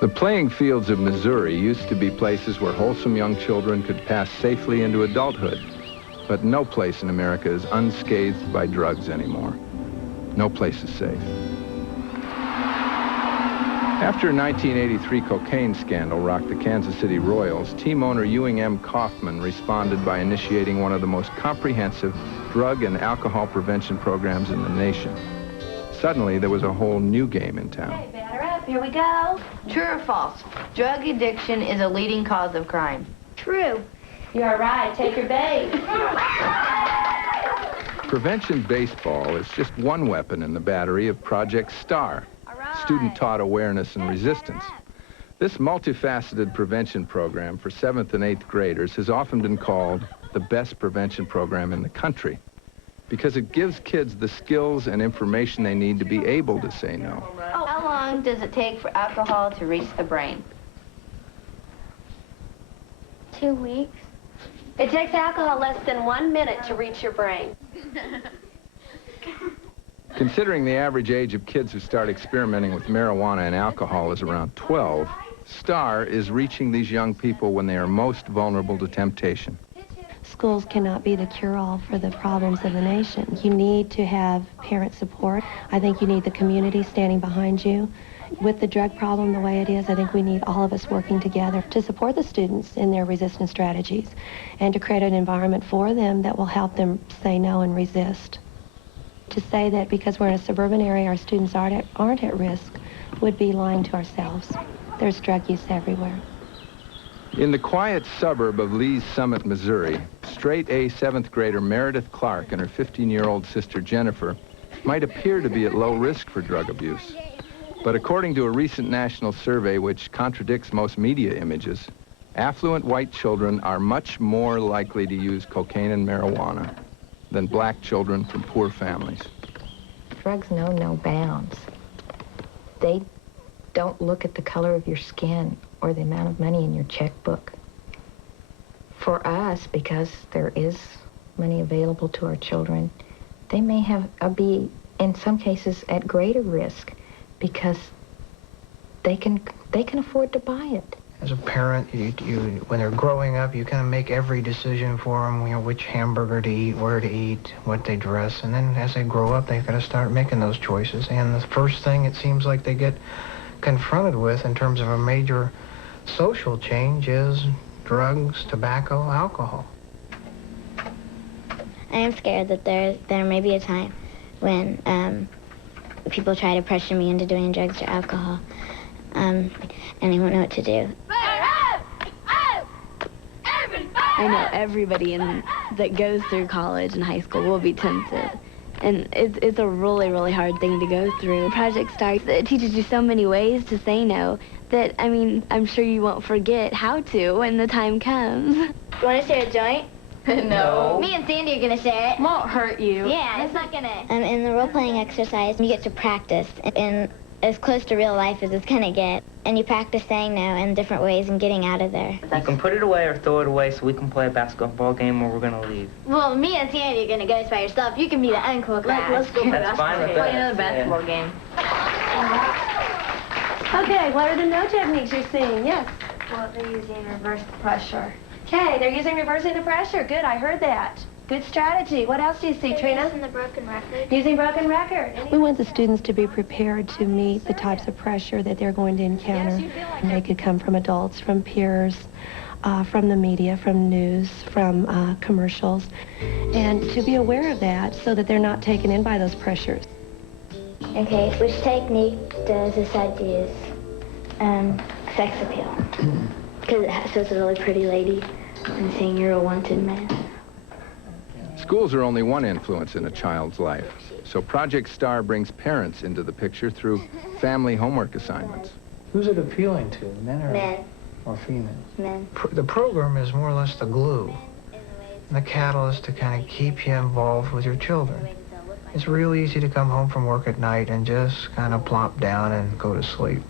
The playing fields of Missouri used to be places where wholesome young children could pass safely into adulthood. But no place in America is unscathed by drugs anymore. No place is safe. After a 1983 cocaine scandal rocked the Kansas City Royals, team owner Ewing M. Kaufman responded by initiating one of the most comprehensive drug and alcohol prevention programs in the nation. Suddenly, there was a whole new game in town. Okay, batter up. Here we go. True or false? Drug addiction is a leading cause of crime. True. You are right. Take your bait. Prevention baseball is just one weapon in the battery of Project STAR, student-taught awareness and resistance. This multifaceted prevention program for 7th and 8th graders has often been called the best prevention program in the country because it gives kids the skills and information they need to be able to say no. Oh, how long does it take for alcohol to reach the brain? 2 weeks. It takes alcohol less than 1 minute to reach your brain. Considering the average age of kids who start experimenting with marijuana and alcohol is around 12, STAR is reaching these young people when they are most vulnerable to temptation. Schools cannot be the cure-all for the problems of the nation. You need to have parent support. I think you need the community standing behind you. With the drug problem the way it is, I think we need all of us working together to support the students in their resistance strategies and to create an environment for them that will help them say no and resist. To say that because we're in a suburban area our students aren't at risk would be lying to ourselves. There's drug use everywhere. In the quiet suburb of Lee's Summit, Missouri, straight-A 7th grader Meredith Clark and her 15-year-old sister Jennifer might appear to be at low risk for drug abuse. But according to a recent national survey which contradicts most media images, affluent white children are much more likely to use cocaine and marijuana than black children from poor families. Drugs know no bounds. They don't look at the color of your skin or the amount of money in your checkbook. For us, because there is money available to our children, they may be, in some cases, at greater risk because they can afford to buy it. As a parent, when they're growing up, you kind of make every decision for them, you know, which hamburger to eat, where to eat, what they dress, and then as they grow up, they've got to start making those choices. And the first thing it seems like they get confronted with in terms of a major social change is drugs, tobacco, alcohol. I am scared that there may be a time when people try to pressure me into doing drugs or alcohol, and I won't know what to do. I know everybody that goes through college and high school will be tempted. And it's a really, really hard thing to go through. Project STAR, it teaches you so many ways to say no that, I mean, I'm sure you won't forget how to when the time comes. You want to share a joint? No. Me and Sandy are going to share it. Won't hurt you. Yeah, it's not going to. In the role-playing exercise, you get to practice in as close to real life as it's going to get. And you practice saying no in different ways and getting out of there. You can put it away or throw it away so we can play a basketball game or we're going to leave. Well, me and Sandy are going to go by yourself. You can be the uncool class. Let's go play That's fine with Play us. another basketball game. Okay, what are the no techniques you're seeing? Yes. Well, they're using reverse pressure. Okay, they're using reversing the pressure. Good, I heard that. Good strategy. What else do you see, Trina? Using the broken record. Using broken record. We want the students to be prepared to meet the types of pressure that they're going to encounter. And they could come from adults, from peers, from the media, from news, from commercials, and to be aware of that so that they're not taken in by those pressures. Okay, which technique does this side use? Sex appeal. Because it shows a really pretty lady and saying you're a wanted man. Schools are only one influence in a child's life, so Project STAR brings parents into the picture through family homework assignments. Who's it appealing to, men or females? Men. The program is more or less the glue, and the catalyst to kind of keep you involved with your children. It's real easy to come home from work at night and just kind of plop down and go to sleep.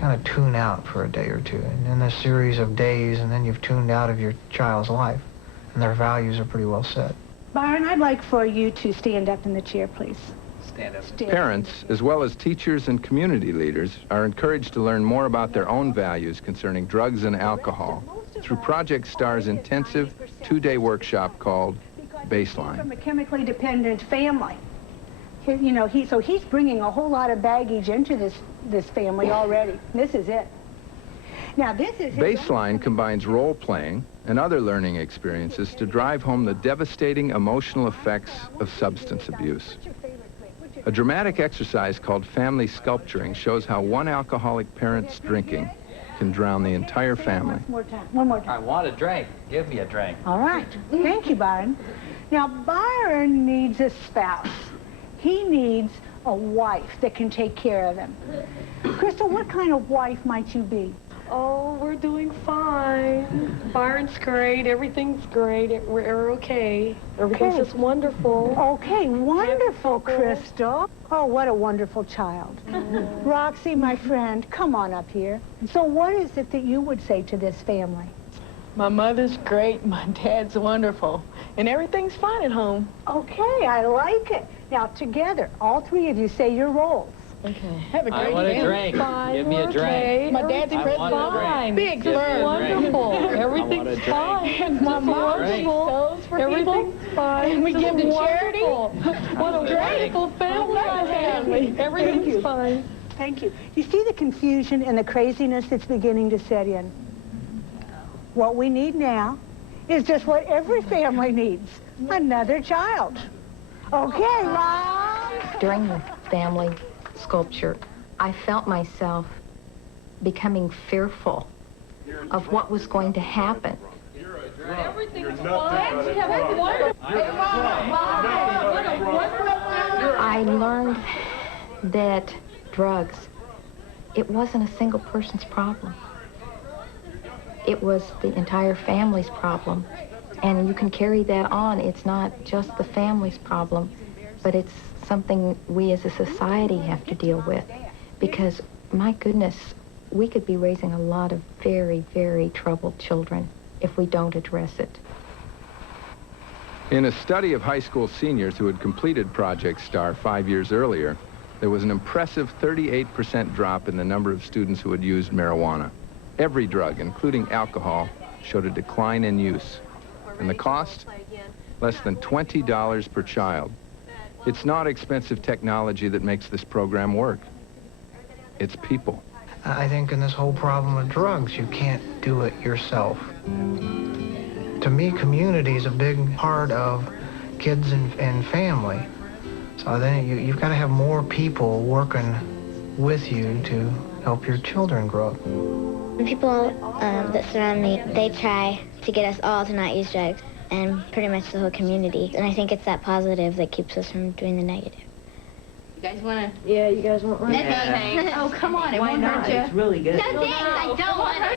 Kind of tune out for a day or two, and then a series of days, and then you've tuned out of your child's life, and their values are pretty well set. Byron, I'd like for you to stand up in the chair, please. Parents, as well as teachers and community leaders, are encouraged to learn more about their own values concerning drugs and alcohol through Project STAR's intensive 2-day workshop called Baseline. From a chemically dependent family. You know, so he's bringing a whole lot of baggage into this family already. This is it. Now, this is Baseline combines role-playing and other learning experiences to drive home the devastating emotional effects of substance abuse. A dramatic exercise called family sculpturing shows how one alcoholic parent's drinking can drown the entire family. One more time. I want a drink. Give me a drink. All right. Thank you, Byron. Now, Byron needs a spouse. He needs a wife that can take care of him. Crystal, what kind of wife might you be? Oh, we're doing fine. Byron's great. Everything's great. We're okay. Everything's just wonderful. Okay, wonderful, Crystal. Oh, what a wonderful child. Roxy, my friend, come on up here. So what is it that you would say to this family? My mother's great. My dad's wonderful. And everything's fine at home. Okay, I like it. Now, together, all three of you say your roles. Okay. Have a great I want a drink. Fine. Give me a drink. Okay. My dad's fine. Big Give me a bird. drink. Wonderful. I want a Everything's drink. fine. My wonderful. Everything's fine. And we give to charity? What a wonderful family I have. Everything's fine. Thank you. You see the confusion and the craziness that's beginning to set in? What we need now is just what every family needs, another child. Okay, Mom? During the family sculpture, I felt myself becoming fearful of what was going to happen. Everything's fine. I learned that drugs, it wasn't a single person's problem. It was the entire family's problem. And you can carry that on. It's not just the family's problem, but it's something we as a society have to deal with. Because, my goodness, we could be raising a lot of very, very troubled children if we don't address it. In a study of high school seniors who had completed Project STAR 5 years earlier, there was an impressive 38% drop in the number of students who had used marijuana. Every drug, including alcohol, showed a decline in use. And the cost? Less than $20 per child. It's not expensive technology that makes this program work. It's people. I think in this whole problem of drugs, you can't do it yourself. To me, community is a big part of kids and family. So then you've got to have more people working with you to help your children grow up. The people that surround me, they try to get us all to not use drugs, and pretty much the whole community. And I think it's that positive that keeps us from doing the negative. You guys want to? Yeah, you guys want one? Oh, come on, it won't hurt you. It's really good. No, thanks, I don't want